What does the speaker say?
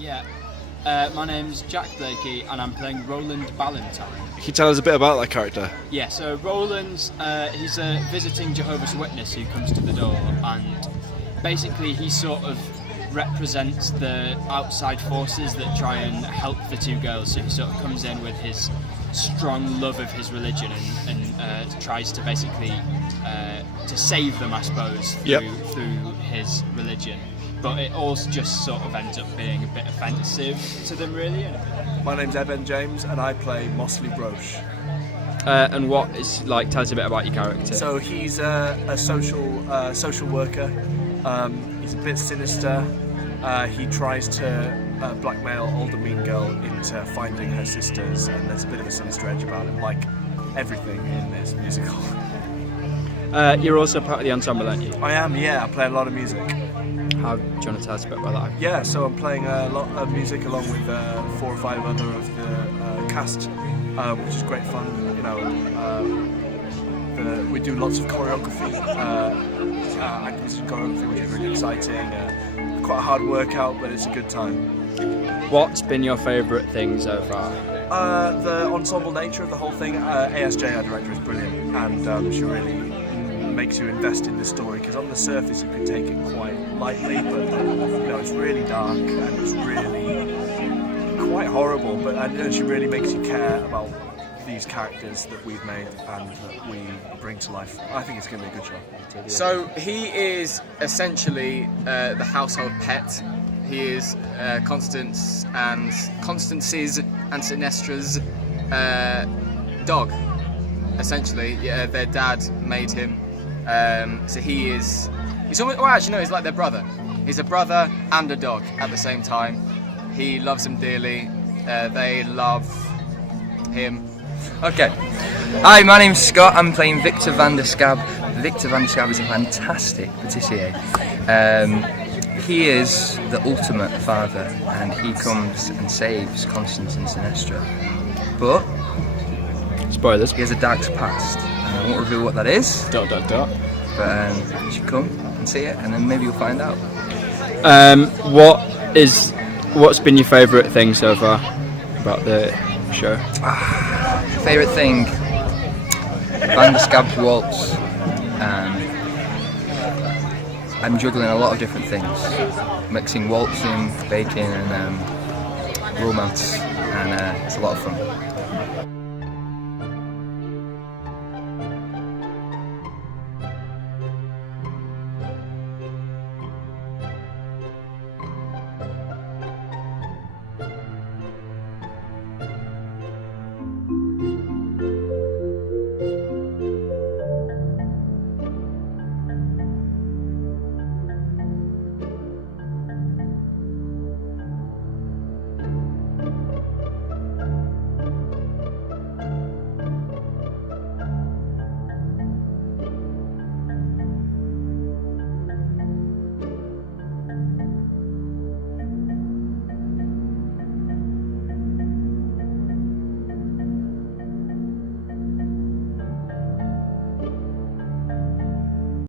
Yeah. My name's Jack Blakey and I'm playing Roland Ballantyne. Can you tell us a bit about that character? Yeah, so Roland's, he's a visiting Jehovah's Witness who comes to the door, and basically he sort of represents the outside forces that try and help the two girls. So he sort of comes in with his strong love of his religion and tries to basically to save them, I suppose, through his religion. But it also just sort of ends up being a bit offensive to them, really. My name's Eben James and I play Mosley Broche. And what is like? Tell us a bit about your character. So he's a social worker. He's a bit sinister. He tries to blackmail older mean girl into finding her sisters, and there's a bit of a sinister edge about him, like everything in this musical. You're also part of the ensemble, aren't you? I am, yeah. I play a lot of music. How do you want to tell us a bit about that? Yeah, so I'm playing a lot of music along with 4 or 5 other of the cast, which is great fun. You know, we do lots of choreography, acquisition choreography, which is really exciting. Quite a hard workout, but it's a good time. What's been your favourite thing so far? The ensemble nature of the whole thing. ASJ, our director, is brilliant, and she really makes you invest in the story, because on the surface you could take it quite lightly, but you know, it's really dark and it's really quite horrible, but and she really makes you care about these characters that we've made and that we bring to life. I think it's going to be a good show. So he is essentially the household pet. He is Constance's and Sinestra's dog. Essentially, yeah, their dad made him. So he's almost, well, actually no, he's like their brother. He's a brother and a dog at the same time. He loves them dearly. They love him. Okay. Hi, my name's Scott. I'm playing Victor van der Scab. Victor van der Scab is a fantastic patissier. He is the ultimate father, and he comes and saves Constance and Sinestra. But Spoilers. he has a dark past, and I won't reveal what that is. Dot. But you should come and see it, and then maybe you'll find out. What's been your favourite thing so far about the show? Favourite thing? Van der Scab's waltz. I'm juggling a lot of different things, mixing waltzing, baking, and romance, and it's a lot of fun.